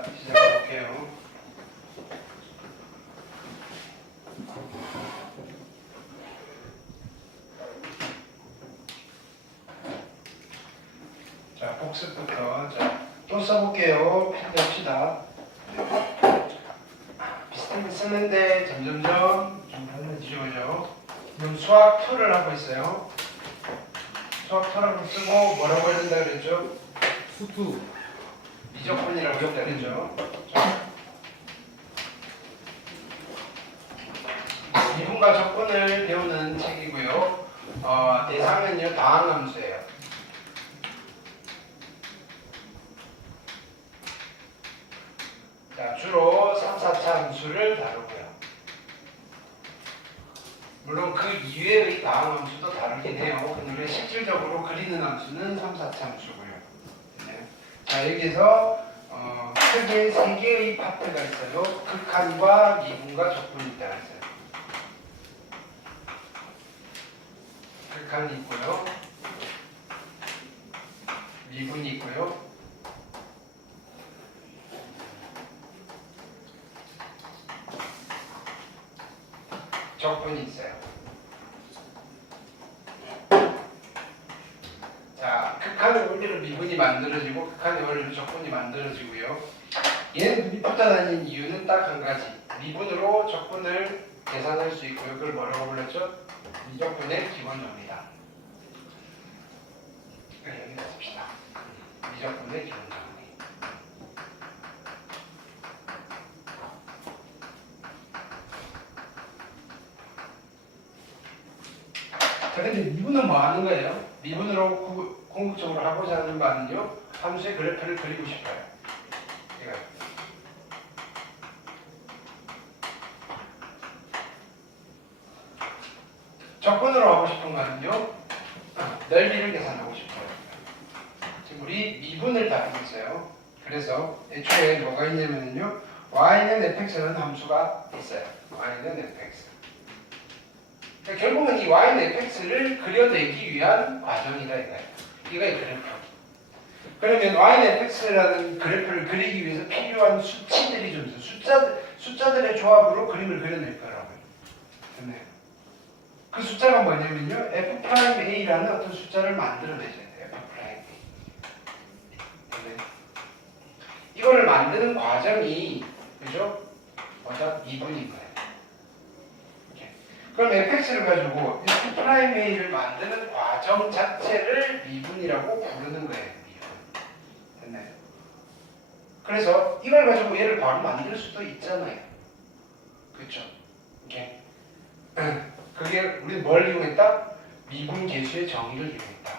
자, 시작해 볼게요. 자, 복습부터. 자, 또 써볼게요. 펜 냅시다. 비슷하게 쓰는데 점점점 좀 달라지죠, 그죠? 지금 수학 2를 하고 있어요. 수학 2라고 쓰고 뭐라고 해야 된다 그랬죠? 수투 미적분이라고 했다 그랬죠? 자, 미분과 적분을 배우는 책이고요. 대상은요, 다항함수예요. 자, 주로 3, 4차 함수를 다루고요. 물론 그 이외의 다항함수도 다루긴 해요. 근데 실질적으로 그리는 함수는 3, 4차 함수고요. 네. 자, 여기서 크게 3개의 파트가 있어요. 극한과 미분과 적분이 있다고 했어요. 극한이 있고요. 미분이 있고요. 적분이 있어요. 자, 극한의 원리로 미분이 만들어지고 극한의 원리로 적분이 만들어지고요. 얘네들이 붙어 다니는 이유는 딱 한 가지. 미분으로 적분을 계산할 수 있고요. 그걸 뭐라고 불렀죠? 미적분의 기본 정리다. 여기다 씁시다. 미적분의 기본 정리. 자, 근데 미분은 뭐 하는 거예요? 미분으로 궁극적으로 하고자 하는 바는요, 함수의 그래프를 그리고 싶어요. 이거. 적분으로 하고 싶은 거는요, 넓이를 계산하고 싶어요. 지금 우리 미분을 다루고 있어요. 그래서 애초에 뭐가 있냐면요, y는 fx라는 함수가 있어요. y는 fx. 그러니까 결국은 이 y는 fx를 그려내기 위한 과정이다 이거예요. 이거의 그래프. 그러면 y는 fx라는 그래프를 그리기 위해서 필요한 수치들이 좀 있어요. 숫자들의 조합으로 그림을 그려낼 거라고요. 됐나요? 그 숫자가 뭐냐면요, f'a라는 어떤 숫자를 만들어내셔야 돼요. f'a. 됐나요? 이거를 만드는 과정이, 그죠? 뭐다? 미분인 거예요. 그럼 fx를 가지고 f'a를 만드는 과정 자체를 미분이라고 부르는 거예요. 미분. 됐나요? 그래서 이걸 가지고 얘를 바로 만들 수도 있잖아요. 그렇죠? 이렇게. 그게 우리 뭘 이용했다? 미분 계수의 정의를 이용했다.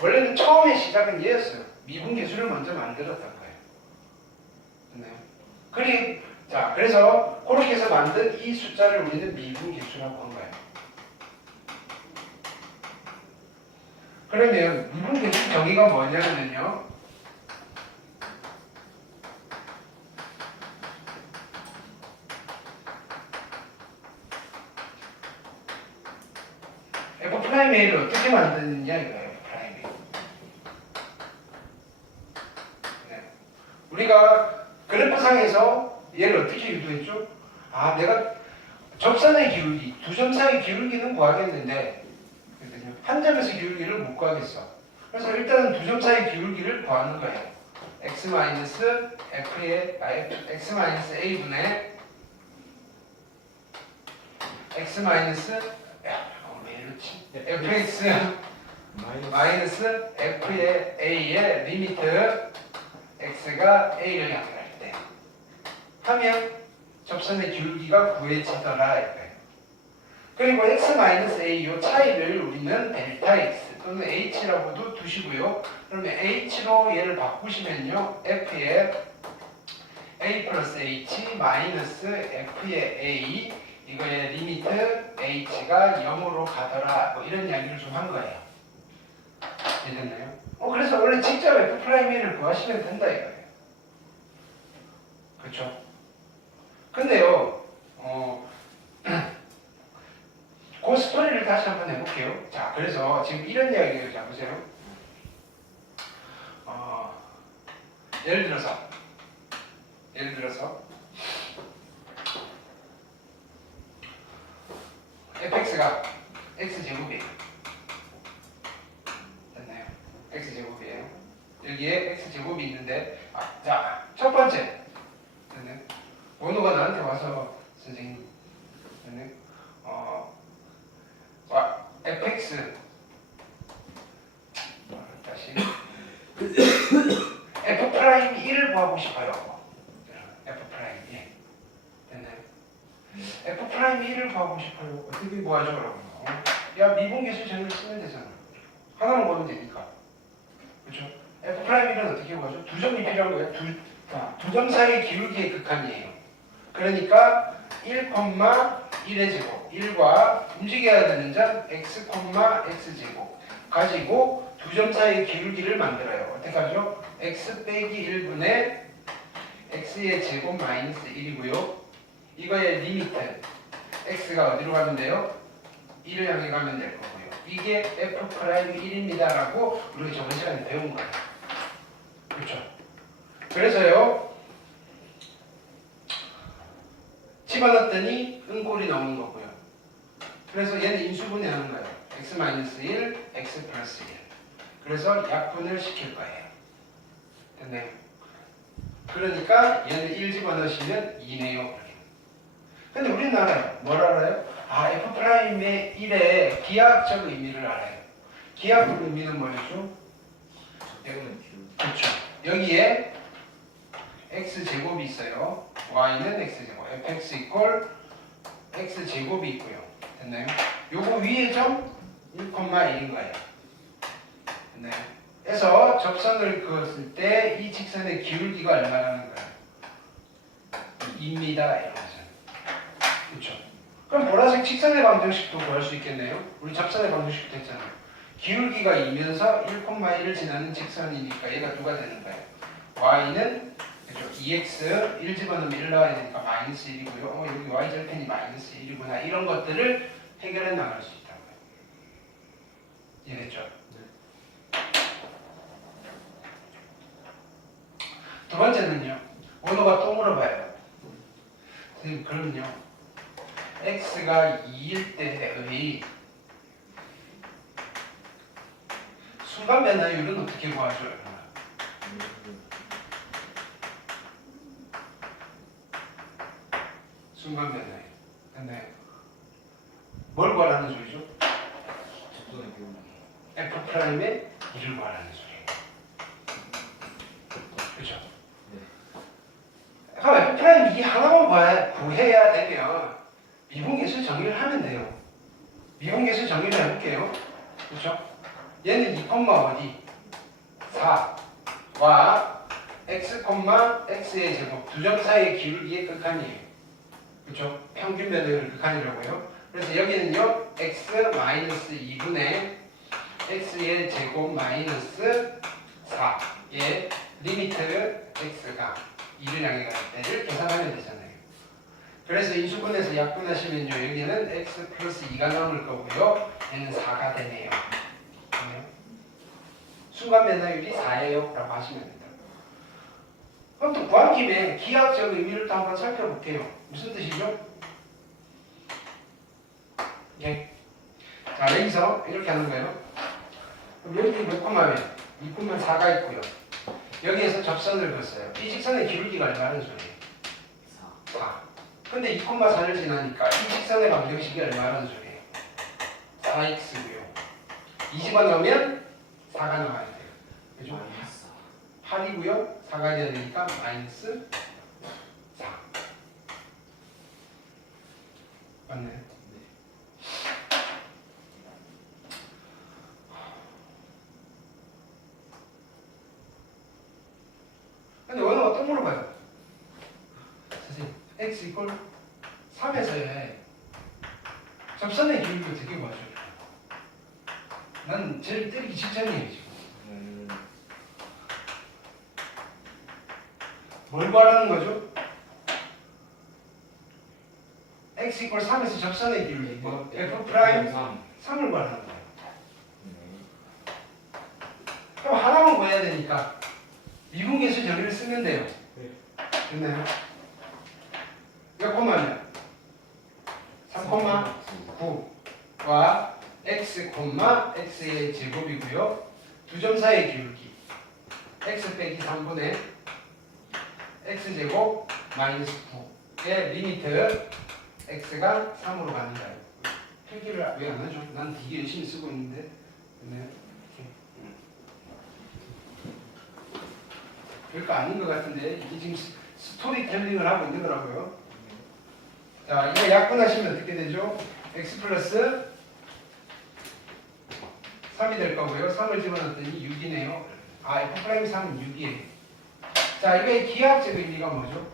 원래는 처음에 시작은 얘였어요. 미분 계수를 먼저 만들었던 거예요. 그래서 그렇게 해서 만든 이 숫자를 우리는 미분 계수라고 한 거예요. 그러면 미분 계수 정의가 뭐냐면요, f'a를 어떻게 만드느냐 이거예요. f'a를. 네. 우리가 그래프상에서 얘를 어떻게 유도했죠? 아, 내가 접선의 기울기, 두 점 사이 기울기는 구하겠는데 한 점에서 기울기를 못 구하겠어. 그래서 일단은 두 점 사이 기울기를 구하는 거예요. x-a분의 fx 마이너스 f의 a의 리미트 x가 a를 향할 때 하면 접선의 기울기가 구해지더라 이거예요. 그리고 x-a 요 차이를 우리는 델타 x 또는 h라고도 두시고요. 그러면 h로 얘를 바꾸시면요, f의 a 플러스 h 마이너스 f의 a 이거의 리미트 h가 0으로 가더라, 뭐 이런 이야기를 좀 한 거예요. 이해됐나요? 그래서 원래 직접 f'a를 구하시면 된다 이거예요. 그렇죠? 근데요, 고스 스토리를 다시 한번 해볼게요. 자, 그래서 지금 이런 이야기예요. 자, 보세요. 예를 들어서 fx가 x제곱이에요. 됐나요? x제곱이에요. 여기에 x제곱이 있는데 자, 첫 번째 됐나요? 원호가 나한테 와서 선생님 됐나요? fx 다시 f 프라임 1을 구하고 싶어요. f 프라임 1 됐나요? f 프라임 1을 구하고 싶어요. 어떻게 구하죠, 여러분? 야, 미분계수 정의를 쓰면 되잖아. 하나만 구하면 되니까. 그렇죠? f 프라임 1은 어떻게 구하죠? 두 점이 필요한 거예요. 두 점 사이의 기울기의 극한이에요. 그러니까 1,1의 제곱 1과 움직여야 되는 점 x, x제곱 가지고 두 점 사이의 기울기를 만들어요. 어떻게 하죠? x 빼기 1분의 x의 제곱 마이너스 1이고요. 이거의 리미트 x가 어디로 가면 돼요? 1을 향해 가면 될 거고요. 이게 f 프라임 1입니다 라고 우리가 저번 시간에 배운 거예요. 그렇죠? 그래서요 집어넣었더니 은꼴이 나오는 거고요. 그래서 얘는 인수분해하는 거예요. x-1, x 플러스 1. 그래서 약분을 시킬 거예요. 됐나요? 그러니까 얘는 1 집어넣으시면 2네요. 근데 우리는 알아요. 뭘 알아요? f 프라임의 1의 기하학적 의미를 알아요. 기하학적 의미는 뭐였죠? 그렇죠. 여기에 x제곱이 있어요. y는 x제곱. fx 이퀄 x제곱이 있고요. 됐나요? 요거 위에 점 1,1인 거예요. 됐나요? 그래서 접선을 그었을 때 이 직선의 기울기가 얼마라는 거예요? 2입니다. 이런 거죠. 그렇죠? 그럼 보라색 직선의 방정식도 구할 수 있겠네요. 우리 접선의 방정식도 했잖아요. 기울기가 2면서 1,1을 지나는 직선이니까 얘가 누가 되는 거예요? y는 그렇죠? 2x 1 집어넣으면 1 나와야 되니까 마이너스 1이고요. 여기 y절편이 마이너스 1이구나. 이런 것들을 해결해 나갈 수 있다고요. 이해됐죠? 네. 두 번째는요. 원호가 또 물어봐요. 선생님, 그럼요. x가 2일 때의 순간 변화율은 어떻게 구하죠? 순간 변화율. 됐나요? 뭘 구하라는 소리죠? f 프라임의 1을 구하라는 소리예요. 그렇죠? 그럼 f 프라임 2 하나만 구해야 되면 미분계수 정의를 하면 돼요. 미분계수 정의를 해볼게요. 그렇죠? 얘는 2, 어디? 4와 x, x의 제곱 두 점 사이의 기울기의 극한이에요. 그렇죠? 평균 변화율 극한이라고요. 그래서 여기는요 x 마이너스 2분의 x의 제곱 마이너스 4의 리미트 x가 2를 향해 갈 때를 계산하면 되잖아요. 그래서 인수분해서 약분하시면요 여기는 x 플러스 2가 남을 거고요. 얘는 4가 되네요. 순간 변화율이 4예요 라고 하시면 됩니다. 그럼 또 구한 김에 기하학적 의미를 또 한번 살펴볼게요. 무슨 뜻이죠? 예. 자, 여기서 이렇게 하는 거예요. 그럼 여기 몇 콤마면? 2,4가 있고요. 여기에서 접선을 그었어요. 이 직선의 기울기가 얼마라는 소리예요? 4. 근데 2,4를 지나니까 이 직선의 방정식이 얼마라는 소리예요? 4x고요. 이 집어넣으면 4가 나와야 돼요. 그죠? 8이고요. 4가 돼야 되니까 마이너스 4. 맞나요? 네. 근데 오늘 어떤 물어봐요? 선생님, x 이퀄 3에서의 접선의 기울기 어떻게 구하죠? 난 제일 때리기 직전이에요 지금. 뭘 구하라는 거죠? x 이퀄 3에서 접선의 기울기 f 프라임 3. 3을 구하는 거예요. 그럼 하나만 구해야 되니까 미분계수 정의를 쓰면 돼요. 됐나요? 몇 콤마면? 3,9와 x, x의 제곱이고요. 두 점 사이의 기울기 x 빼기 3분의 x제곱 마이너스 9의 리미트 x가 3으로 가는 거예요. 필기를 왜 안 하죠? 난 되게 열심히 쓰고 있는데. 네. 별거 아닌 것 같은데 이게 지금 스토리텔링을 하고 있는 거라고요. 자, 이거 약분하시면 어떻게 되죠? x 플러스 3이 될 거고요. 3을 집어넣었더니 6이네요. 아, f 프라임 3은 6이에요. 자, 이거의 기하학적 의미가 뭐죠?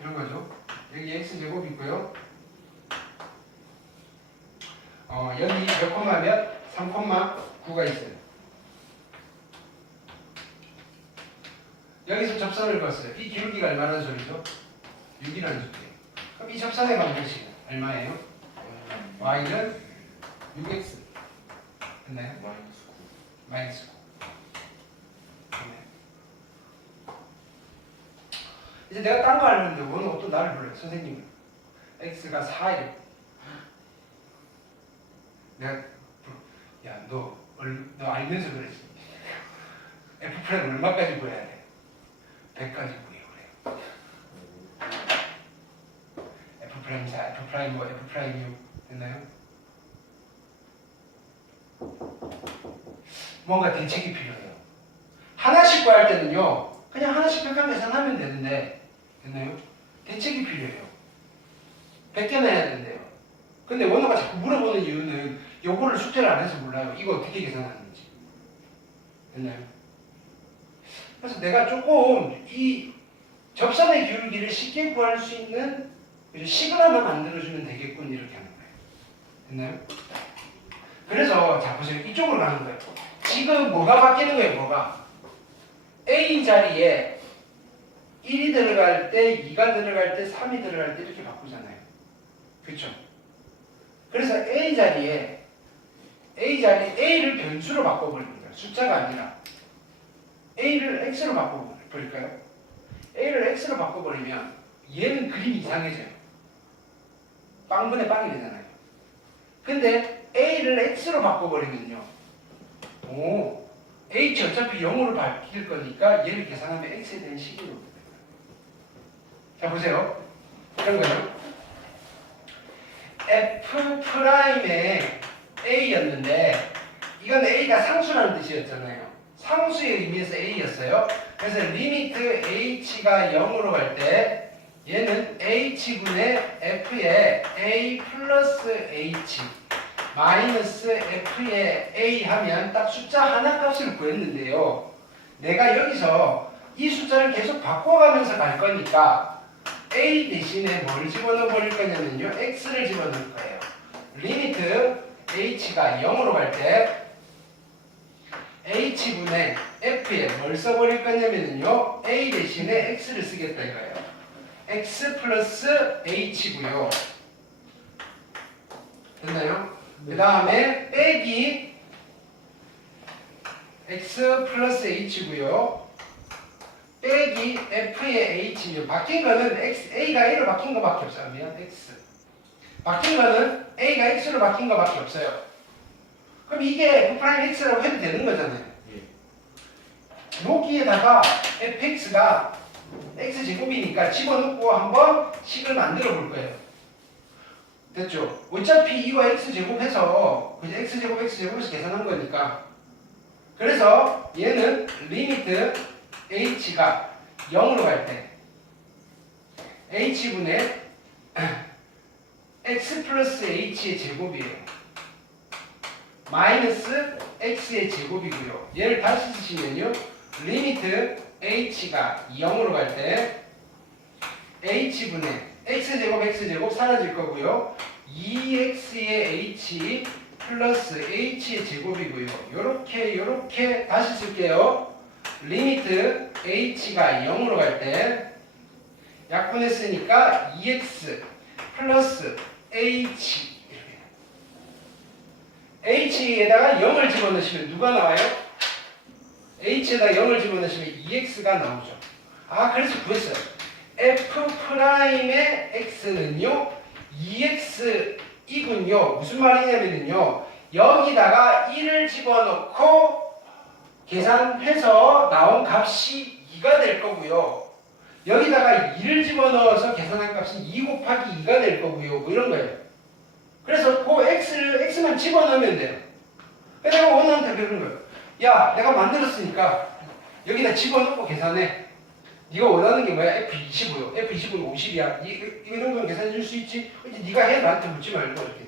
이런 거죠. 여기 x제곱 있고요. 여기 몇 콤마 몇? 3,9가 있어요. 여기서 접선을 그었어요. 이 기울기가 얼마라는 소리죠? 6이라는 소리예요. 그럼 이 접선의 방정식은 얼마예요? y는 6x. 됐나요? 마이너스 9. 됐나요? 이제 내가 딴 거 알았는데 원은 또 나를 불러요. 선생님은. x가 4예요. 내가 야, 너 알면서 그랬지. f 프라임 얼마까지 구해야 돼? 100까지 구해요. 그래요. f 프라임 4, f 프라임 5, f 프라임 6 됐나요? 뭔가 대책이 필요해요. 하나씩 구할 때는요, 그냥 하나씩 평가 계산하면 되는데, 됐나요? 대책이 필요해요. 100개나 해야 된대요. 근데 원어가 자꾸 물어보는 이유는 요거를 숙제를 안 해서 몰라요. 이거 어떻게 계산하는지. 됐나요? 그래서 내가 조금 이 접선의 기울기를 쉽게 구할 수 있는 식을 하나 만들어주면 되겠군 이렇게 하는 거예요. 됐나요? 그래서 자 보세요. 이쪽으로 가는 거예요. 지금 뭐가 바뀌는 거예요? 뭐가? A 자리에 1이 들어갈 때, 2가 들어갈 때, 3이 들어갈 때 이렇게 바꾸잖아요. 그렇죠? 그래서 A 자리에 A를 변수로 바꿔버리는 거예요. 숫자가 아니라 A를 X로 바꿔버릴까요? A를 X로 바꿔버리면 얘는 그림이 이상해져요. 빵분의 빵이 되잖아요. 근데 A를 X로 바꿔버리면요. 오, H 어차피 0으로 바뀔 거니까 얘를 계산하면 X에 대한 식이 오게 돼요. 자 보세요. 이런 거요. F 프라임의 A였는데 이건 A가 상수라는 뜻이었잖아요. 상수의 의미에서 A였어요. 그래서 리미트 H가 0으로 갈 때 얘는 H분의 F의 A 플러스 H 마이너스 F의 A 하면 딱 숫자 하나 값을 구했는데요. 내가 여기서 이 숫자를 계속 바꿔가면서 갈 거니까 A 대신에 뭘 집어넣어 버릴 거냐면요. X를 집어넣을 거예요. 리미트 H가 0으로 갈 때 H분의 F에 뭘 써버릴 거냐면요. A 대신에 X를 쓰겠다 이거예요. X 플러스 H고요. 됐나요? 그 다음에 빼기 X 플러스 H고요. 빼기 F의 H요. 바뀐 거는 A가 A로 바뀐 거밖에 없어요. 미안, X. 바뀐 거는 A가 X로 바뀐 거밖에 없어요. 그럼 이게 F'X라고 해도 되는 거잖아요. 여기에다가 fx가 x제곱이니까 집어넣고 한번 식을 만들어 볼 거예요. 됐죠? 어차피 이거 x제곱해서 그냥 x제곱에서 계산한 거니까. 그래서 얘는 리미트 h가 0으로 갈 때 h분의 x 플러스 h의 제곱이에요. 마이너스 x의 제곱이고요. 얘를 다시 쓰시면요. 리미트 h가 0으로 갈 때 h분의 x제곱 사라질 거고요. 2x의 h 플러스 h의 제곱이고요. 요렇게 다시 쓸게요. 리미트 h가 0으로 갈 때 약분했으니까 2x 플러스 h h에다가 0을 집어넣으시면 누가 나와요? h에다가 0을 집어넣으시면 2x가 나오죠. 아, 그래서 구했어요. f'의 x는요 2x이군요. 무슨 말이냐면요 여기다가 1을 집어넣고 계산해서 나온 값이 2가 될 거고요. 여기다가 2를 집어넣어서 계산한 값이 2 곱하기 2가 될 거고요. 뭐 이런 거예요. 그래서 그 x만 집어넣으면 돼요. 그래서 내가 원하는 게 그런 거예요. 야, 내가 만들었으니까 여기다 집어넣고 계산해. 네가 원하는 게 뭐야? F25요. F25는 50이야. 이거 정도는 계산해 줄 수 있지? 이제 네가 해. 나한테 묻지 말고 이렇게.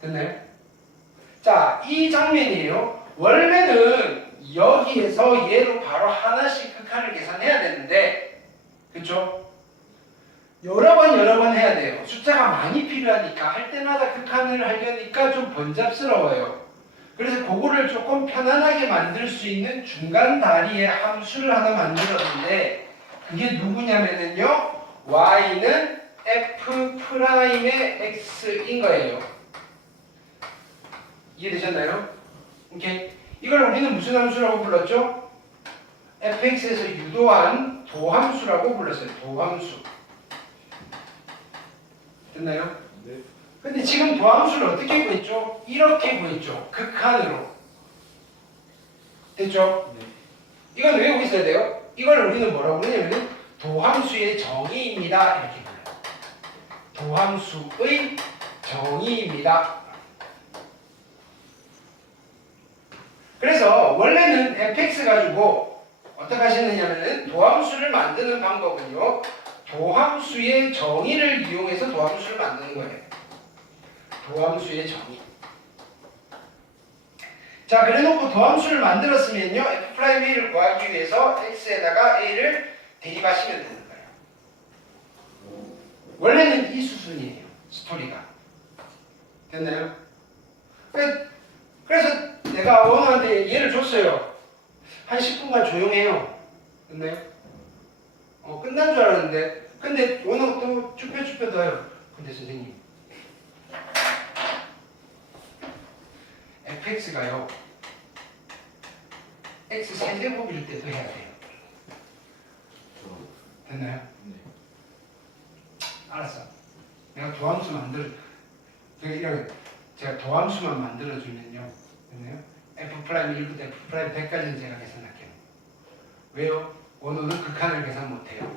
됐나요? 자, 이 장면이에요. 원래는 여기에서 얘로 바로 하나씩 극한을 계산해야 되는데, 그쵸? 여러 번 해야 돼요. 숫자가 많이 필요하니까 할 때마다 극한을 하려니까 좀 번잡스러워요. 그래서 그거를 조금 편안하게 만들 수 있는 중간 다리의 함수를 하나 만들었는데 그게 누구냐면요 y는 f'의 x인 거예요. 이해되셨나요? 오케이. 이걸 우리는 무슨 함수라고 불렀죠? fx에서 유도한 도함수라고 불렀어요. 도함수. 됐나요? 네. 근데 지금 도함수를 어떻게 구했죠? 이렇게 구했죠. 극한으로. 됐죠? 네. 이건 외우고 있어야 돼요. 이걸 우리는 뭐라고 그러냐면 도함수의 정의입니다. 이렇게 불러요. 도함수의 정의입니다. 그래서 원래는 fx 가지고 어떻게 하시느냐면은 도함수를 만드는 방법은요. 도함수의 정의를 이용해서 도함수를 만드는 거예요. 도함수의 정의. 자, 그래놓고 도함수를 만들었으면요. f'a를 구하기 위해서 x에다가 a를 대입하시면 되는 거예요. 원래는 이 수순이에요. 스토리가. 됐나요? 그래서 내가 원우한테 얘를 줬어요. 한 10분간 조용해요. 됐나요? 끝난 줄 알았는데 근데 원우가 또 쭈뼛쭈뼛 와요. 근데 선생님 fx가요 x 세제곱일 때도 해야 돼요. 됐나요? 네. 알았어. 내가 도함수 제가 도함수만 만들어주면요. 됐나요? f'1부터 f'100까지는 제가 계산할게요. 왜요? 원호는 극한을 계산 못해요.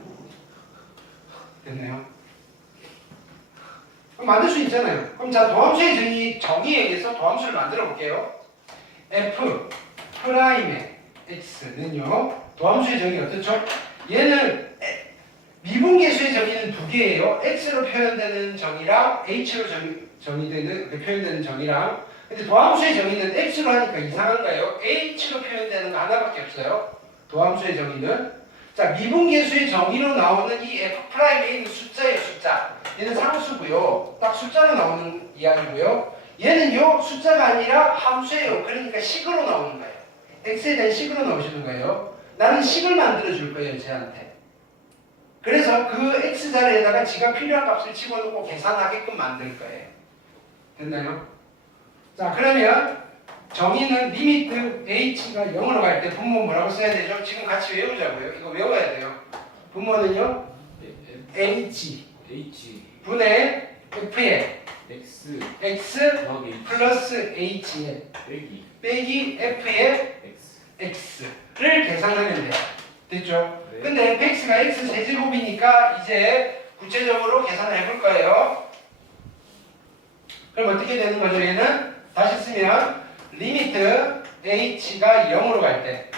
됐나요? 그럼 만들 수 있잖아요. 그럼 자, 도함수의 정의에 의해서 도함수를 만들어 볼게요. f'의 x는요. 도함수의 정의 어떻죠? 얘는 미분계수의 정의는 두 개예요. x로 표현되는 정의랑 h로 표현되는 정의랑. 근데 도함수의 정의는 x로 하니까 이상한가요? h로 표현되는 거 하나밖에 없어요. 도함수의 정의는. 자, 미분계수의 정의로 나오는 이 f'에 있는 숫자예요, 숫자. 얘는 상수고요. 딱 숫자로 나오는 이야기고요. 얘는요, 숫자가 아니라 함수예요. 그러니까 식으로 나오는 거예요. x에 대한 식으로 나오시는 거예요. 나는 식을 만들어 줄 거예요, 쟤한테. 그래서 그 x 자리에다가 지가 필요한 값을 집어넣고 계산하게끔 만들 거예요. 됐나요? 자, 그러면 정의는 리미트 h가 0으로 갈 때 분모 뭐라고 써야 되죠? 지금 같이 외우자고요. 이거 외워야 돼요. 분모는요? h 분의 f의 x 플러스 h의 빼기 f의 x를 계산하면 돼요. 됐죠? 네. 근데 fx가 x 세제곱이니까 이제 구체적으로 계산을 해볼 거예요. 그럼 어떻게 되는 거죠? 얘는 다시 쓰면 리미트 h가 0으로 갈 때,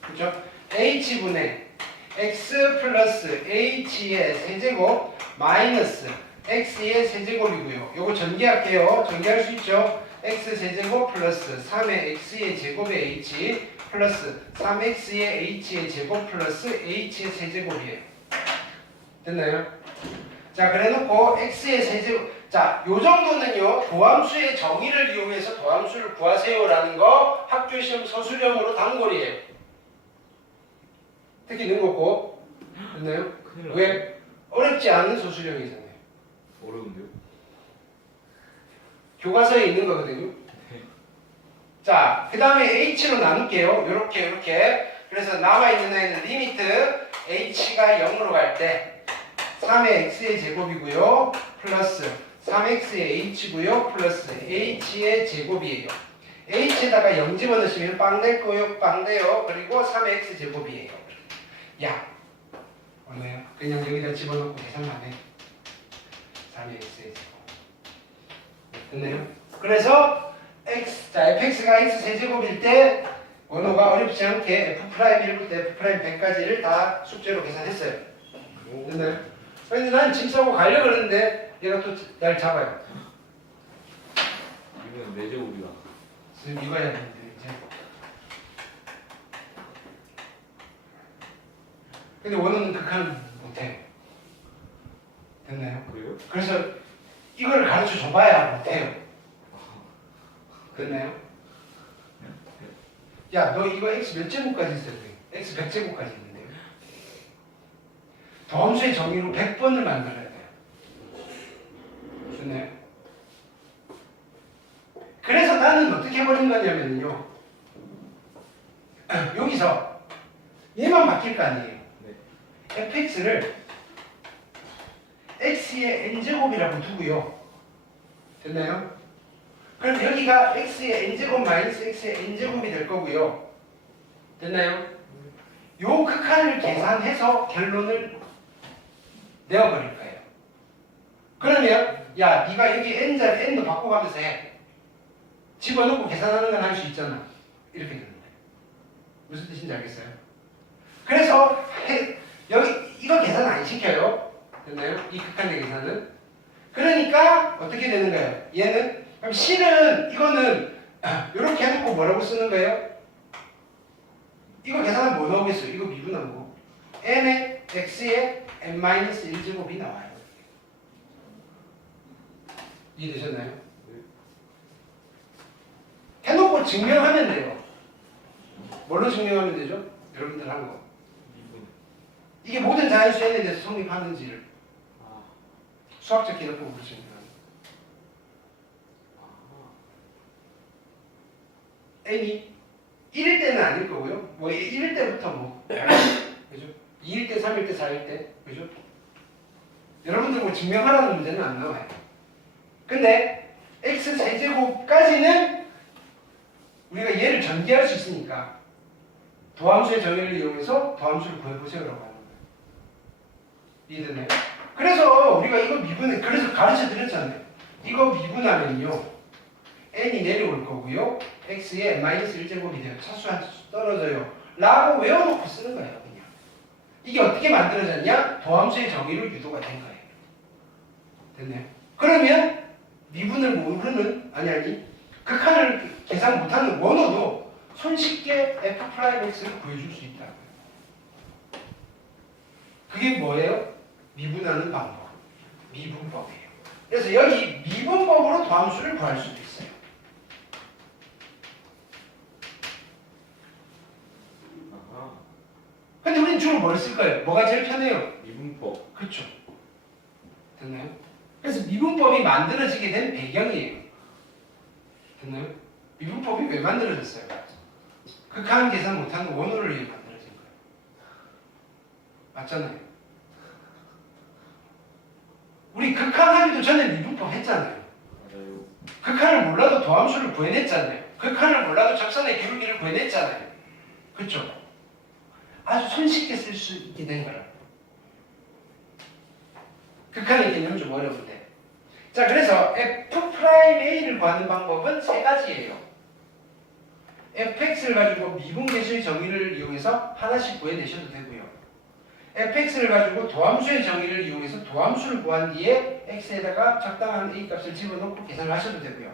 그렇죠? h분의 x 플러스 h의 세제곱 마이너스 x의 세제곱이고요. 요거 전개할게요. 전개할 수 있죠? x 세제곱 플러스 3의 x의 제곱의 h 플러스 3x의 h의 제곱 플러스 h의 세제곱이에요. 됐나요? 자, 그래놓고 x의 세제곱, 자, 요 정도는요 도함수의 정의를 이용해서 도함수를 구하세요라는 거 학교 시험 서술형으로 단골이에요. 특히 는 거고. 됐나요? 왜? 어렵지 않은 소수령이잖아요. 어려운데요? 교과서에 있는 거거든요. 자, 그 다음에 h로 나눌게요. 요렇게. 그래서 남아있는 애는 리미트 h가 0으로 갈 때 3의 x의 제곱이고요. 플러스 3x의 h고요. 플러스 h의 제곱이에요. h에다가 0 집어넣으시면 빵 될 거요. 빵 돼요. 그리고 3의 x 제곱이에요. 야, 뭐네요? 그냥 여기다 집어넣고 계산만 해. 3의 x의 제곱. 됐네요? 그래서 fx가 x 세제곱일 때 원호가 어렵지 않게 f'1부터 f'100까지를 다 숙제로 계산했어요. 됐나요? 근데 난 짐 싸고 가려고 그러는데 얘가 또 날 잡아요. 이건 내 제곱이다. 지금 이거 해야 되는데 이제. 근데 원호는 극한 못해요. 됐나요? 그래요? 그래서 이걸 가르쳐 줘봐야 못해요. 됐나요? 야, 너 이거 x 몇 제곱까지 있어야 돼? x 100제곱까지 있는데요. 더함수의 정의로 100번을 만들어야 돼요. 됐나요? 그래서 나는 어떻게 해버린 거냐면요. 여기서 얘만 바뀔 거 아니에요. 네. fx를 x의 n제곱이라고 두고요. 됐나요? 그럼 여기가 x의 n제곱 마이너스 x의 n제곱이 될 거고요. 됐나요? 요 극한을 계산해서 결론을 내어버릴 거예요. 그러면 야, 네가 여기 n자리 n도 바꿔가면서 해. 집어넣고 계산하는 건 할 수 있잖아. 이렇게 되는 거예요. 무슨 뜻인지 알겠어요? 그래서 여기 이거 계산 안 시켜요. 됐나요? 이 극한의 계산은. 그러니까 어떻게 되는 거예요? 얘는 그럼 C는 이거는 이렇게 해놓고 뭐라고 쓰는 거예요? 이거 계산하면 뭐 나오겠어요? 이거 미분하고 n의 x의 n-1제곱이 나와요. 이해되셨나요? 해놓고 증명하면 돼요. 뭘로 증명하면 되죠? 여러분들 한 거. 이게 모든 자연수 n에 대해서 성립하는지를 수학적 기록법으로 증명합니다. n이 1일 때는 아닐 거고요. 뭐 1일 때부터 뭐 그죠? 2일 때, 3일 때, 4일 때 그죠? 여러분들 뭐 증명하라는 문제는 안 나와요. 근데 x 세제곱까지는 우리가 얘를 전개할 수 있으니까 도함수의 정의를 이용해서 도함수를 구해보세요라고 하는 거예요. 이해됐나요? 그래서 우리가 이거 미분해, 그래서 가르쳐 드렸잖아요. 이거 미분하면요 n이 내려올 거고요. x의 n-1제곱이 돼요. 차수 한 수 떨어져요. 라고 외워놓고 쓰는 거예요. 그냥. 이게 어떻게 만들어졌냐? 도함수의 정의로 유도가 된 거예요. 됐네요. 그러면 미분을 모르는 아니 극한을 계산 못하는 원어도 손쉽게 f'x를 구해줄 수 있다. 그게 뭐예요? 미분하는 방법. 미분법이에요. 그래서 여기 미분법으로 도함수를 구할 수도 있어요. 근데 우리는 주로 뭘 쓸까요? 뭐가 제일 편해요? 미분법. 그렇죠. 됐나요? 그래서 미분법이 만들어지게 된 배경이에요. 됐나요? 미분법이 왜 만들어졌어요? 극한 계산 못하는 원호를 위해 만들어진 거예요. 맞잖아요. 우리 극한하기도 전에 미분법 했잖아요. 맞아요. 극한을 몰라도 도함수를 구해냈잖아요. 극한을 몰라도 적선의 기울기를 구해냈잖아요. 그렇죠? 아주 손쉽게 쓸 수 있게 된 거라. 극한의 개념은 좀 어려운데. 자, 그래서 f'A를 구하는 방법은 세 가지예요. fx를 가지고 미분계수의 정의를 이용해서 하나씩 구해내셔도 되고요. fx를 가지고 도함수의 정의를 이용해서 도함수를 구한 뒤에 x에다가 적당한 a 값을 집어넣고 계산을 하셔도 되고요.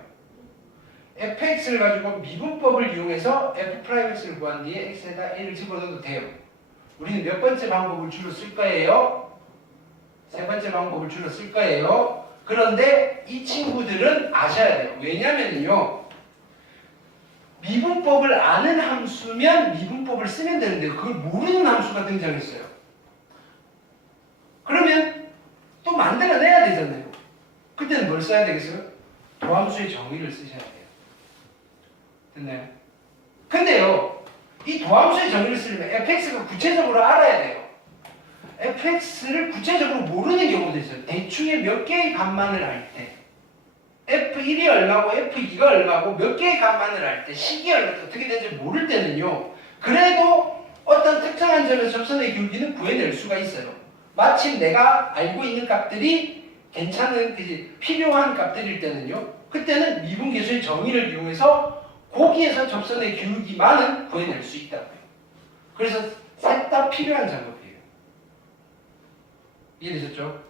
fx를 가지고 미분법을 이용해서 f'x를 구한 뒤에 x에다 a를 집어넣어도 돼요. 우리는 몇 번째 방법을 주로 쓸 거예요? 세 번째 방법을 주로 쓸 거예요. 그런데 이 친구들은 아셔야 돼요. 왜냐면요. 미분법을 아는 함수면 미분법을 쓰면 되는데 그걸 모르는 함수가 등장했어요. 그러면 또 만들어내야 되잖아요. 그때는 뭘 써야 되겠어요? 도함수의 정의를 쓰셔야 돼요. 됐나요? 근데요, 이 도함수의 정의를 쓰려면 fx가 구체적으로 알아야 돼요. fx를 구체적으로 모르는 경우도 있어요. 대충의 몇 개의 값만을 알 때. f1이 얼마고 f2가 얼마고 몇 개의 값만을 알 때, 식이 어떻게 되는지 모를 때는요. 그래도 어떤 특정한 점에서 접선의 기울기는 구해낼 수가 있어요. 마침 내가 알고 있는 값들이 괜찮은, 필요한 값들일 때는요. 그때는 미분계수의 정의를 이용해서 거기에서 접선의 기울기만은 구해낼 수 있다고요. 그래서 셋 다 필요한 작업이에요. 이해되셨죠?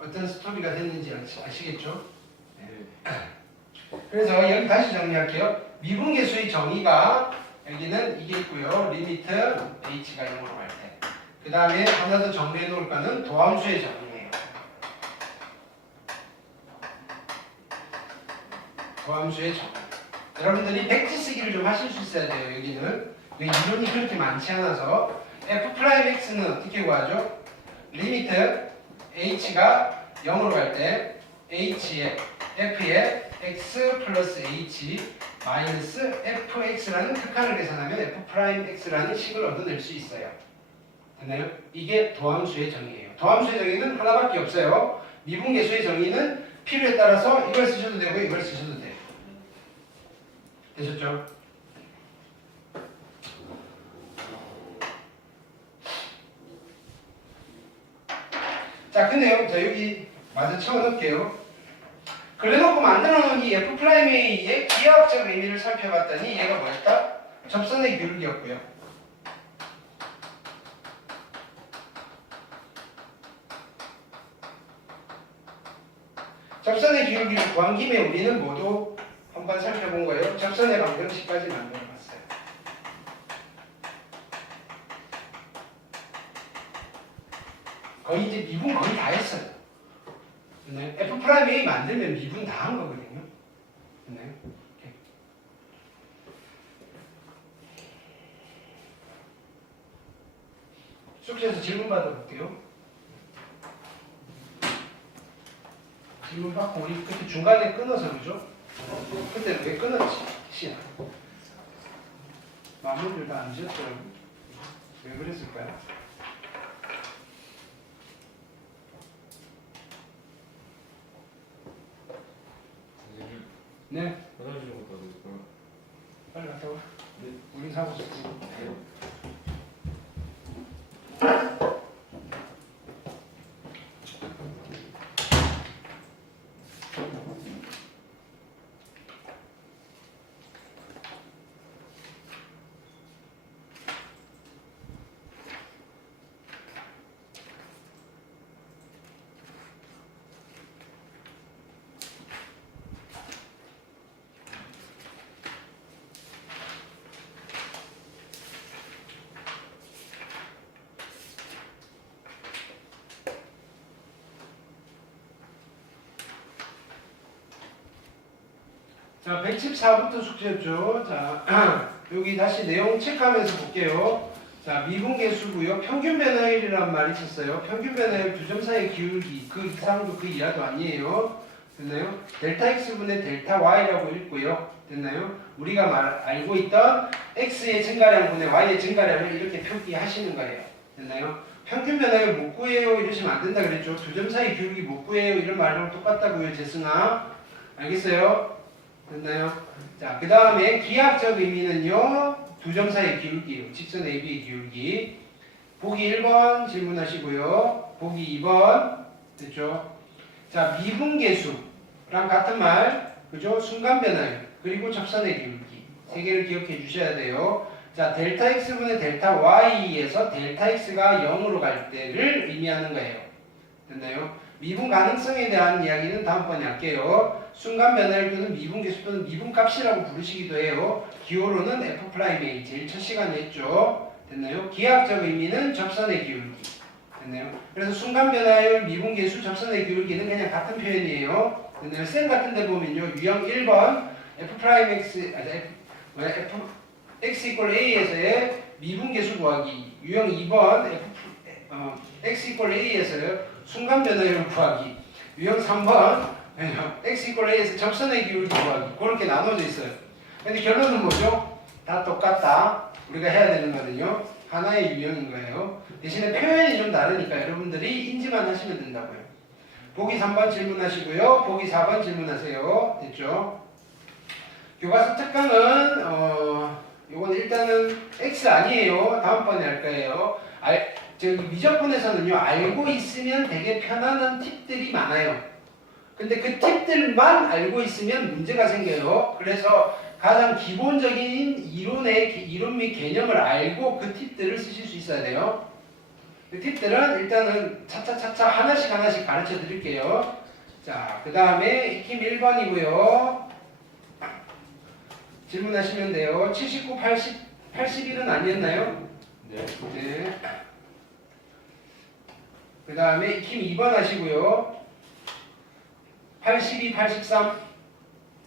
어떤 스토리가 됐는지 아시겠죠? 네. 그래서 여기 다시 정리할게요. 미분계수의 정의가 여기는 이게 있고요. 리미트 h가 0으로 갈 때. 그 다음에 하나 더 정리해 놓을 거는 도함수의 정의예요. 도함수의 정의. 여러분들이 백지 쓰기를 좀 하실 수 있어야 돼요. 여기는 이론이 그렇게 많지 않아서 f'x는 어떻게 구하죠? 리미트 h가 0으로 갈 때 h의 f의 x 플러스 h 마이너스 fx라는 극한을 계산하면 f'x라는 식을 얻어낼 수 있어요. 됐나요? 이게 도함수의 정의예요. 도함수의 정의는 하나밖에 없어요. 미분계수의 정의는 필요에 따라서 이걸 쓰셔도 되고 이걸 쓰셔도 돼요. 되셨죠? 자, 근데요, 자, 여기 마저 채워놓을게요. 그래놓고 만들어놓은 이 F'A의 기하학적 의미를 살펴봤더니 얘가 뭐였다? 접선의 기울기였고요. 접선의 기울기를 구한 김에 우리는 모두 한번 살펴본 거예요. 접선의 방정식까지 만들어봤어요. 거의 이제 미분 거의 다 했어요. 네. F'A 만들면 미분 다 한 거거든요. 네. 이렇게. 숙제에서 질문 받아볼게요. 질문 받고 우리 그때 중간에 끊어서 그죠? 그때 왜 끊었지? 시야. 마무리를 다 안 지었더라고. 왜 그랬을까요? 네. 화장실 좀 갔다 올까요? 빨리 갔다 와. 네. 우리 사고 싶어. 자, 114부터 숙제였죠. 자, 여기 다시 내용 체크하면서 볼게요. 자, 미분계수고요. 평균 변화율이란 말이 있었어요. 평균 변화율 두 점 사이의 기울기, 그 이상도 그 이하도 아니에요. 됐나요? 델타 x분의 델타 y라고 읽고요. 됐나요? 우리가 알고 있던 x의 증가량분의 y의 증가량을 이렇게 표기하시는 거예요. 됐나요? 평균 변화율 못 구해요 이러시면 안 된다 그랬죠. 두 점 사이 기울기 못 구해요 이런 말이랑 똑같다고요, 재승아. 알겠어요? 됐나요? 자, 그 다음에 기하학적 의미는요, 두 점 사이의 기울기예요. 직선 AB의 기울기. 보기 1번 질문하시고요. 보기 2번. 됐죠? 자, 미분계수랑 같은 말, 그죠? 순간 변화율, 그리고 접선의 기울기. 세 개를 기억해 주셔야 돼요. 자, 델타 x분의 델타 y에서 델타 x가 0으로 갈 때를 의미하는 거예요. 됐나요? 미분 가능성에 대한 이야기는 다음번에 할게요. 순간 변화율 또는 미분계수 또는 미분값이라고 부르시기도 해요. 기호로는 F'A 제일 첫 시간에 했죠. 됐나요? 기하학적 의미는 접선의 기울기. 됐나요? 그래서 순간 변화율, 미분계수, 접선의 기울기는 그냥 같은 표현이에요. 됐나요? 쌤 같은 데 보면요. 유형 1번 F'X, X 이퀄 A에서의 미분계수 구하기. 유형 2번 X 이퀄 A에서의 순간 변화율 구하기. 유형 3번 X 이퀄 A에서 접선의 기울기 구하기. 그렇게 나눠져 있어요. 근데 결론은 뭐죠? 다 똑같다. 우리가 해야 되는 거는요. 하나의 유형인 거예요. 대신에 표현이 좀 다르니까 여러분들이 인지만 하시면 된다고요. 보기 3번 질문하시고요. 보기 4번 질문하세요. 됐죠? 교과서 특강은 요건 일단은 X 아니에요. 다음번에 할 거예요. 저기 미적분에서는요. 알고 있으면 되게 편안한 팁들이 많아요. 근데 그 팁들만 알고 있으면 문제가 생겨요. 그래서 가장 기본적인 이론 및 개념을 알고 그 팁들을 쓰실 수 있어야 돼요. 그 팁들은 일단은 차차차차 하나씩 가르쳐 드릴게요. 자, 그 다음에 익힘 1번이고요. 질문하시면 돼요. 79, 80, 81은 아니었나요? 네. 네. 그 다음에 익힘 2번 하시고요. 82, 83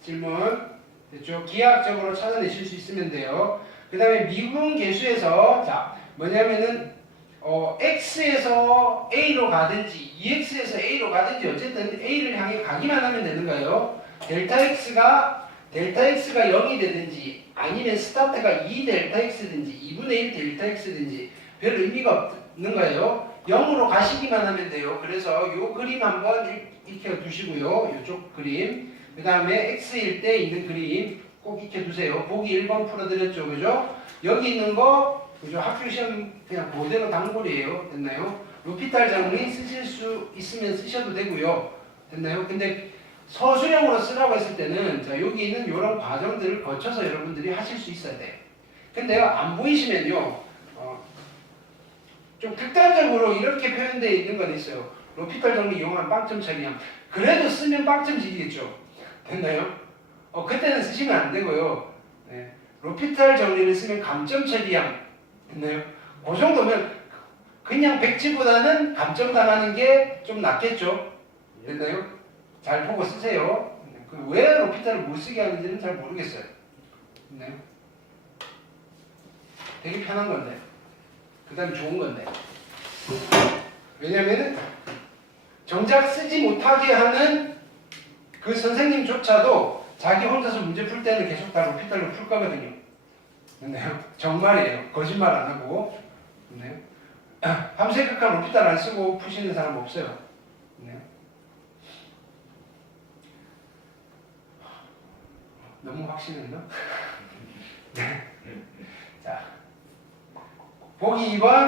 질문. 됐죠? 기하학적으로 찾아내실 수 있으면 돼요. 그 다음에 미분 계수에서 자 뭐냐면은 x에서 a로 가든지 2x에서 a로 가든지 어쨌든 a를 향해 가기만 하면 되는 거예요. 델타 x가 0이 되든지 아니면 스타트가 2 델타 x든지 2분의 1 델타 x든지 별 의미가 없는 거예요. 0으로 가시기만 하면 돼요. 그래서 이 그림 한번 익혀 두시고요. 이쪽 그림. 그 다음에 x일 때 있는 그림 꼭 익혀두세요. 보기 1번 풀어드렸죠. 그죠? 여기 있는 거 그죠? 학교 시험 그냥 그대로 단골이에요. 됐나요? 로피탈 정리 쓰실 수 있으면 쓰셔도 되고요. 됐나요? 근데 서술형으로 쓰라고 했을 때는 자 여기 있는 이런 과정들을 거쳐서 여러분들이 하실 수 있어야 돼요. 근데요 안 보이시면요 좀 극단적으로 이렇게 표현되어 있는 건 있어요. 로피탈 정리 이용한 빵점 처리함. 그래도 쓰면 빵점 지겠죠. 됐나요? 그때는 쓰시면 안 되고요. 네. 로피탈 정리를 쓰면 감점 처리함. 됐나요? 그 정도면 그냥 백지보다는 감점 당하는 게 좀 낫겠죠. 됐나요? 잘 보고 쓰세요. 왜 로피탈을 못 쓰게 하는지는 잘 모르겠어요. 됐나요? 되게 편한 건데. 그 다음에 좋은 건데. 왜냐면은 정작 쓰지 못하게 하는 그 선생님조차도 자기 혼자서 문제 풀 때는 계속 다 로피탈로 풀 거거든요. 됐나요? 정말이에요. 거짓말 안 하고. 됐나요? 함색극한 로피탈 안 쓰고 푸시는 사람 없어요. 됐나요? 너무 확신했나? 네. 자, 보기 2번.